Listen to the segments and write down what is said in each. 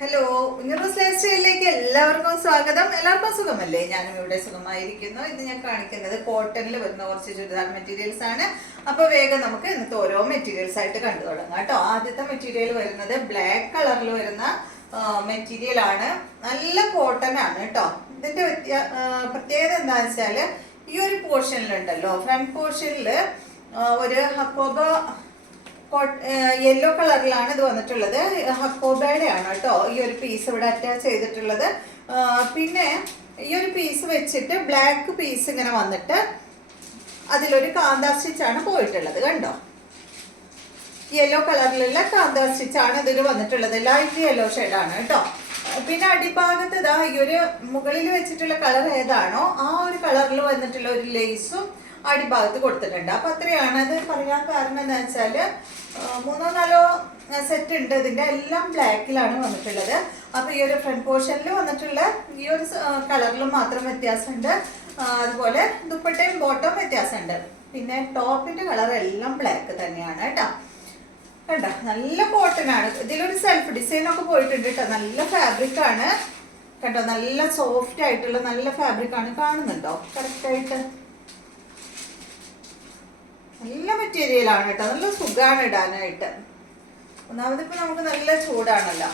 Hello, ഉഞ്ഞറൂസ് life സ്റ്റൈലിലേക്ക് എല്ലാവർക്കും സ്വാഗതം. എല്ലാവർക്കും സുഖമല്ലേ? ഞാനും ഇവിടെ സുഖമായിരിക്കുന്നു. ഇന്ന് ഞാൻ കാണിക്കുന്നത് കോട്ടണിൽ വരുന്ന കുറച്ച് ചുരിദാർ മെറ്റീരിയൽസ് ആണ്. അപ്പൊ വേഗം നമുക്ക് ഇന്നത്തെ ഓരോ മെറ്റീരിയൽസ് ആയിട്ട് കണ്ടു തുടങ്ങാം കേട്ടോ. ആദ്യത്തെ മെറ്റീരിയൽ വരുന്നത് ബ്ലാക്ക് കളറിൽ വരുന്ന മെറ്റീരിയൽ ആണ്. നല്ല കോട്ടൺ ആണ് കേട്ടോ. ഇതിന്റെ പ്രത്യേകത എന്താണെന്ന് വെച്ചാല് ഈ ഒരു പോർഷനിലുണ്ടല്ലോ, ഫ്രണ്ട് പോർഷനിൽ ഒരു ഹക്കോബ യെല്ലോ കളറിലാണ് ഇത് വന്നിട്ടുള്ളത്. ഹക്കോബയുടെ ആണ് കേട്ടോ ഈ ഒരു പീസ് ഇവിടെ അറ്റാച്ച് ചെയ്തിട്ടുള്ളത്. പിന്നെ ഈ ഒരു പീസ് വെച്ചിട്ട് ബ്ലാക്ക് പീസ് ഇങ്ങനെ വന്നിട്ട് അതിലൊരു കാന്താ സ്റ്റിച്ചാണ് പോയിട്ടുള്ളത്. കണ്ടോ, യെല്ലോ കളറിലുള്ള കാന്താ സ്റ്റിച്ചാണ് ഇതിൽ വന്നിട്ടുള്ളത്. ലൈറ്റ് യെല്ലോ ഷെയ്ഡാണ് കേട്ടോ. പിന്നെ അടിഭാഗത്ത് ഇതാ ഈ ഒരു മുകളിൽ വെച്ചിട്ടുള്ള കളർ ഏതാണോ ആ ഒരു കളറിൽ വന്നിട്ടുള്ള ഒരു ലേസും അടിഭാഗത്ത് കൊടുത്തിട്ടുണ്ട്. അപ്പൊ അത്രയാണ്. അത് പറയാൻ കാരണം എന്താ വെച്ചാല് 3-4 സെറ്റ് ഉണ്ട്. ഇതിന്റെ എല്ലാം ബ്ലാക്കിലാണ് വന്നിട്ടുള്ളത്. അപ്പൊ ഈ ഒരു ഫ്രണ്ട് പോർഷനിൽ വന്നിട്ടുള്ള ഈ ഒരു കളറിലും മാത്രം വ്യത്യാസമുണ്ട്. അതുപോലെ ദുപ്പട്ടയും ബോട്ടവും വ്യത്യാസമുണ്ട്. പിന്നെ ടോപ്പിന്റെ കളർ എല്ലാം ബ്ലാക്ക് തന്നെയാണ് കേട്ടോ. കണ്ടോ, നല്ല കോട്ടൺ ആണ്. ഇതിലൊരു സെൽഫ് ഡിസൈൻ ഒക്കെ പോയിട്ടുണ്ട് കേട്ടോ. നല്ല ഫാബ്രിക് ആണ് കേട്ടോ. നല്ല സോഫ്റ്റ് ആയിട്ടുള്ള നല്ല ഫാബ്രിക് ആണ്. കാണുന്നുണ്ടോ കറക്റ്റ് ആയിട്ട്? നല്ല മെറ്റീരിയൽ ആണ് കേട്ടോ. നല്ല സുഖമാണ് ഇടാനായിട്ട്. ഒന്നാമത് ഇപ്പൊ നമുക്ക് നല്ല ചൂടാണല്ലോ.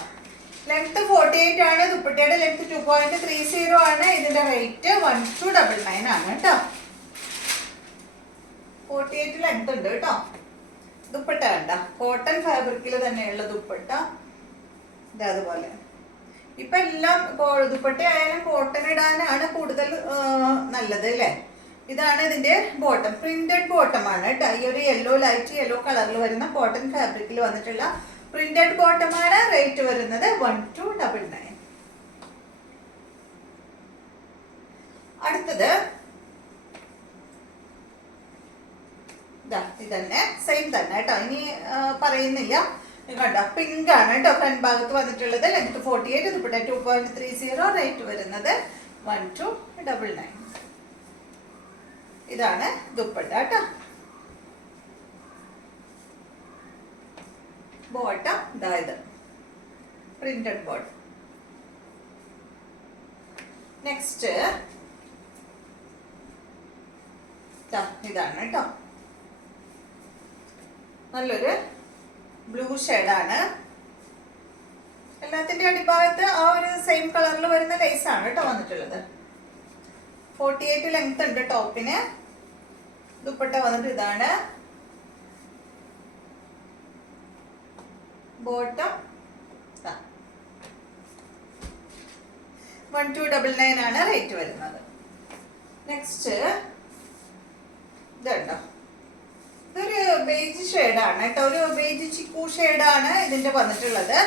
ലെങ്ത് 48 ആണ്. ദുപ്പട്ടയുടെ ലെങ്ത് 2.30 ആണ്. ഇതിന്റെ റേറ്റ് 1299 ആണ് കേട്ടോ. 48 ലെങ്ത് ഉണ്ട് കേട്ടോ. ദുപ്പട്ട കണ്ട കോട്ടൺ ഫാബ്രിക്കിൽ തന്നെയുള്ള ദുപ്പട്ട അതുപോലെ. ഇപ്പൊ എല്ലാം ദുപ്പട്ട ആയാലും കോട്ടൺ ഇടാനാണ് കൂടുതൽ നല്ലത് അല്ലേ? ഇതാണ് ഇതിന്റെ ബോട്ടം. പ്രിന്റഡ് ബോട്ടം ആണ് കേട്ടോ. ഈ ഒരു യെല്ലോ ലൈറ്റ് യെല്ലോ കളറിൽ വരുന്ന കോട്ടൺ ഫാബ്രിക്കിൽ വന്നിട്ടുള്ള പ്രിന്റഡ് ബോട്ടം ആണ്. റേറ്റ് വരുന്നത് 1299. അടുത്തത് ഇതന്നെ സെയിം തന്നെ കേട്ടോ. ഇനി പറയുന്നില്ല. കണ്ടോ, പിങ്ക് ആണ് കേട്ടോ ഫ്രണ്ട് ഭാഗത്ത് വന്നിട്ടുള്ളത്. ലെങ്ത് 48, ദുപ്പട്ട 2.30. റേറ്റ് വരുന്നത് 1299. ഇതാണ് ദുപ്പട്ട കേട്ടോ. ബോട്ടം ഇതായത് പ്രിന്റഡ് ബോട്ടം. നെക്സ്റ്റ് ഇതാണ് കേട്ടോ. നല്ലൊരു ബ്ലൂ ഷെയ്ഡാണ്. എല്ലാത്തിന്റെ അടിഭാഗത്ത് ആ ഒരു സെയിം കളറിൽ വരുന്ന ലേസ് ആണ് കേട്ടോ വന്നിട്ടുള്ളത്. 48 ലെങ്ത് ഉണ്ട് ടോപ്പിന്. ദുപ്പട്ട വന്നിട്ട് ഇതാണ്. ബോട്ടം 1299 ആണ് റേറ്റ് വരുന്നത്. നെക്സ്റ്റ് ഇതുണ്ടോ, ഇതൊരു ബേജ് ഷെയ്ഡാണ് കേട്ടോ. ഒരു ബേജ് ചിക്കു ഷെയ്ഡാണ് ഇതിന്റെ വന്നിട്ടുള്ളത്.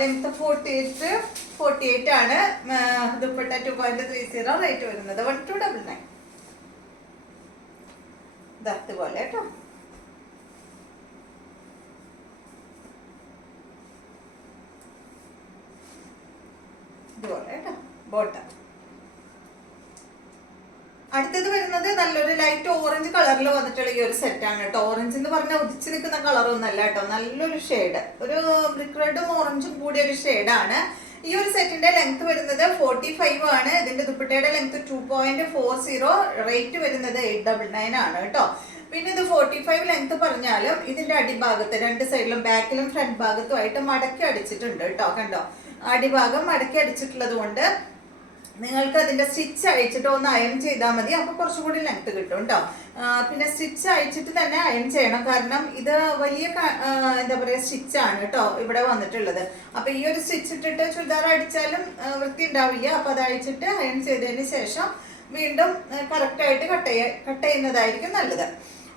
ലെങ്ത് 48 ആണ്. ദുപ്പട്ട 2.30. റേറ്റ് വരുന്നത് 1299. ഇതുപോലെ കേട്ടോ. ഇതുപോലെ കേട്ടോ ബോട്ടം. അടുത്തത് വരുന്നത് നല്ലൊരു ലൈറ്റ് ഓറഞ്ച് കളറിൽ വന്നിട്ടുള്ള ഈ ഒരു സെറ്റ് ആണ് കേട്ടോ. ഓറഞ്ച് എന്ന് പറഞ്ഞാൽ ഉദിച്ചു നിൽക്കുന്ന കളറൊന്നല്ല കേട്ടോ. നല്ലൊരു ഷെയ്ഡ്, ഒരു ബ്രിക്ക് റെഡും ഓറഞ്ചും കൂടിയ ഒരു ഷെയ്ഡാണ്. ഈ ഒരു സെറ്റിന്റെ ലെങ്ത് വരുന്നത് 45 ആണ്. ഇതിന്റെ ദുപ്പട്ടയുടെ ലെങ്ത് 2.40. റേറ്റ് വരുന്നത് 899 ആണ് കേട്ടോ. പിന്നെ ഇത് 45 ലെങ്ത് പറഞ്ഞാലും ഇതിന്റെ അടിഭാഗത്ത് രണ്ട് സൈഡിലും ബാക്കിലും ഫ്രണ്ട് ഭാഗത്തുമായിട്ട് മടക്കി അടിച്ചിട്ടുണ്ട് കേട്ടോ. കണ്ടോ, അടിഭാഗം മടക്കി അടിച്ചിട്ടുള്ളത് കൊണ്ട് നിങ്ങൾക്ക് അതിന്റെ സ്റ്റിച്ച് അഴിച്ചിട്ട് ഒന്ന് അയൺ ചെയ്താൽ മതി. അപ്പൊ കുറച്ചും കൂടി ലെങ്ത് കിട്ടും കേട്ടോ. പിന്നെ സ്റ്റിച്ച് അഴിച്ചിട്ട് തന്നെ അയൺ ചെയ്യണം. കാരണം ഇത് വലിയ എന്താ പറയാ സ്റ്റിച്ചാണ് കേട്ടോ ഇവിടെ വന്നിട്ടുള്ളത്. അപ്പൊ ഈ ഒരു സ്റ്റിച്ച് ഇട്ടിട്ട് ചുരിദാർ അടിച്ചാലും വൃത്തി ഉണ്ടാവില്ല. അപ്പൊ അത് അഴിച്ചിട്ട് അയൺ ചെയ്തതിന് ശേഷം വീണ്ടും കറക്റ്റ് ആയിട്ട് കട്ട് ചെയ്യുന്നതായിരിക്കും നല്ലത്.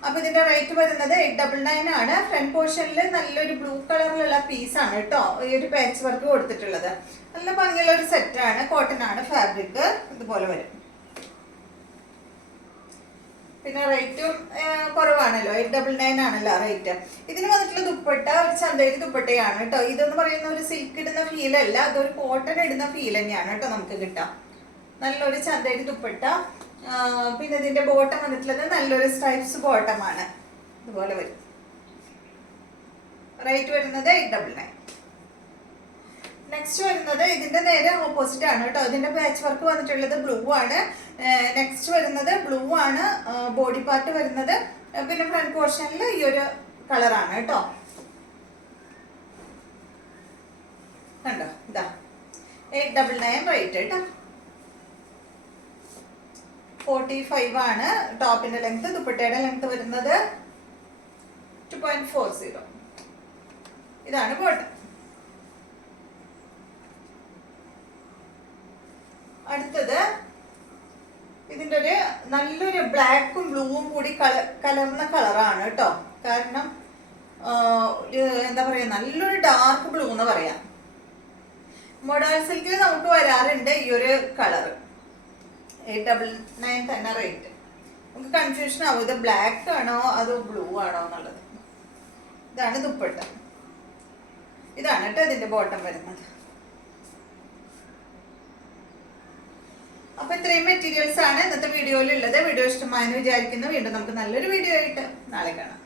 അപ്പൊ ഇതിന്റെ റേറ്റ് വരുന്നത് 899 ആണ്. ഫ്രണ്ട് പോർഷനിൽ നല്ലൊരു ബ്ലൂ കളറിലുള്ള പീസാണ് കേട്ടോ ഈ ഒരു പാച്ച് വർക്ക് കൊടുത്തിട്ടുള്ളത്. നല്ല ഭംഗിയുള്ള ഒരു സെറ്റാണ്. കോട്ടൺ ആണ് ഫാബ്രിക്. ഇതുപോലെ വരും. പിന്നെ റേറ്റും കുറവാണല്ലോ, 899 ആണല്ലോ റേറ്റ്. ഇതിന് വന്നിട്ടുള്ള ദുപ്പട്ട ഒരു ചന്തേരി ദുപ്പട്ടയാണ് കേട്ടോ. ഇതെന്ന് പറയുന്ന ഒരു സിൽക്ക് ഇടുന്ന ഫീൽ അല്ല, അതൊരു കോട്ടൺ ഇടുന്ന ഫീൽ തന്നെയാണ് കേട്ടോ നമുക്ക് കിട്ടാം. നല്ലൊരു ചന്തേരി ദുപ്പട്ട. പിന്നെ ഇതിന്റെ ബോട്ടം വന്നിട്ടുള്ളത് നല്ലൊരു സ്ട്രൈപ്സ് ബോട്ടമാണ്. ഇതുപോലെ വരും. റേറ്റ് വരുന്നത് 899. നെക്സ്റ്റ് വരുന്നത് ഇതിന്റെ നേരെ ഓപ്പോസിറ്റ് ആണ് കേട്ടോ. ഇതിന്റെ പാച്ച് വർക്ക് വന്നിട്ടുള്ളത് ബ്ലൂ ആണ്. നെക്സ്റ്റ് വരുന്നത് ബ്ലൂ ആണ് ബോഡി പാർട്ട് വരുന്നത്. പിന്നെ ഫ്രണ്ട് പോർഷനിൽ ഈ ഒരു കളറാണ് കേട്ടോ. കണ്ടോ, ഇതാ 899 റേറ്റ് കേട്ടോ. 45 ആണ് ടോപ്പിന്റെ ലെങ്ത്. ദുപ്പട്ടയുടെ ലെങ്ത് വരുന്നത് 2.40. ഇതാണ് ബോട്ടം. അടുത്തത് ഇതിന്റെ ഒരു നല്ലൊരു ബ്ലാക്കും ബ്ലൂവും കൂടി കലർന്ന കളറാണ് കേട്ടോ. കാരണം എന്താ പറയാ, നല്ലൊരു ഡാർക്ക് ബ്ലൂ എന്ന് പറയാം. മോഡൽ സിൽക്കിൽ നമുക്ക് വരാറുണ്ട് ഈ ഒരു കളർ. 899 തന്നെ റേറ്റ്. നമുക്ക് കൺഫ്യൂഷൻ ആവും, ഇത് ബ്ലാക്ക് ആണോ അതോ ബ്ലൂ ആണോ എന്നുള്ളത്. ഇതാണ് ദുപ്പട്ട. ഇതാണ് കേട്ടോ ഇതിന്റെ ബോട്ടം വരുന്നത്. അപ്പൊ ഇത്രയും മെറ്റീരിയൽസ് ആണ് ഇന്നത്തെ വീഡിയോയിലുള്ളത്. വീഡിയോ ഇഷ്ടമായെന്ന് വിചാരിക്കുന്നു. വീണ്ടും നമുക്ക് നല്ലൊരു വീഡിയോ ആയിട്ട് നാളെ കാണാം.